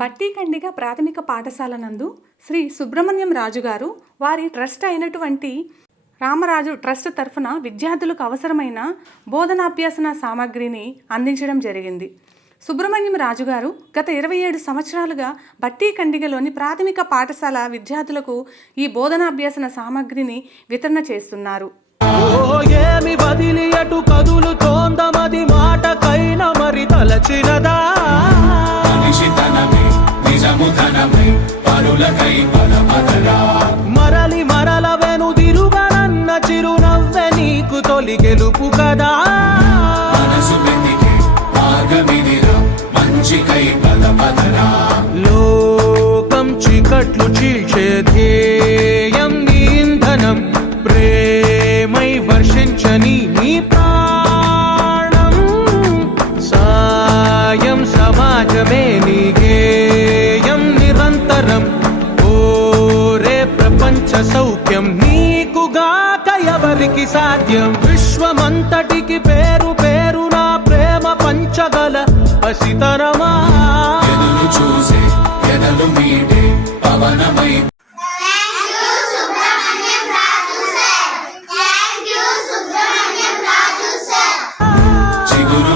బట్టికండిగ ప్రాథమిక పాఠశాల నందు శ్రీ సుబ్రహ్మణ్యం రాజు గారు వారి ట్రస్ట్ అయినటువంటి రామరాజు ట్రస్ట్ తరఫున విద్యార్థులకు అవసరమైన బోధనాభ్యాసన సామాగ్రిని అందించడం జరిగింది. సుబ్రహ్మణ్యం రాజు గారు గత ఇరవై ఏడు సంవత్సరాలుగా బట్టి కండిగలోని ప్రాథమిక పాఠశాల విద్యార్థులకు ఈ బోధనాభ్యాసన సామాగ్రిని వితరణ చేస్తున్నారు. కదులు తోందమది మాటకైన మరి తలచినదా? నిజముధనమై పరులకై పదమదరా మరలి మరల వెనుదిరుగనన్న చిరునవ్వె నీకు తొలి గెలుపు కదా. మనసు వెతికే మార్గమిదిరా మంచికై పదమదరా లోకం చీకట్లు చీల్చే ధ్యేయం నీ ఇంధనం ప్రేమై వర్షించని నీ ప్రాణం. సాయం సమాజమే నీ సౌఖ్యం నీకుగాక ఎవరికి సాధ్యం? విశ్వమంతటికి పేరు పేరు నా ప్రేమ పంచగల పసితరమా చిగురు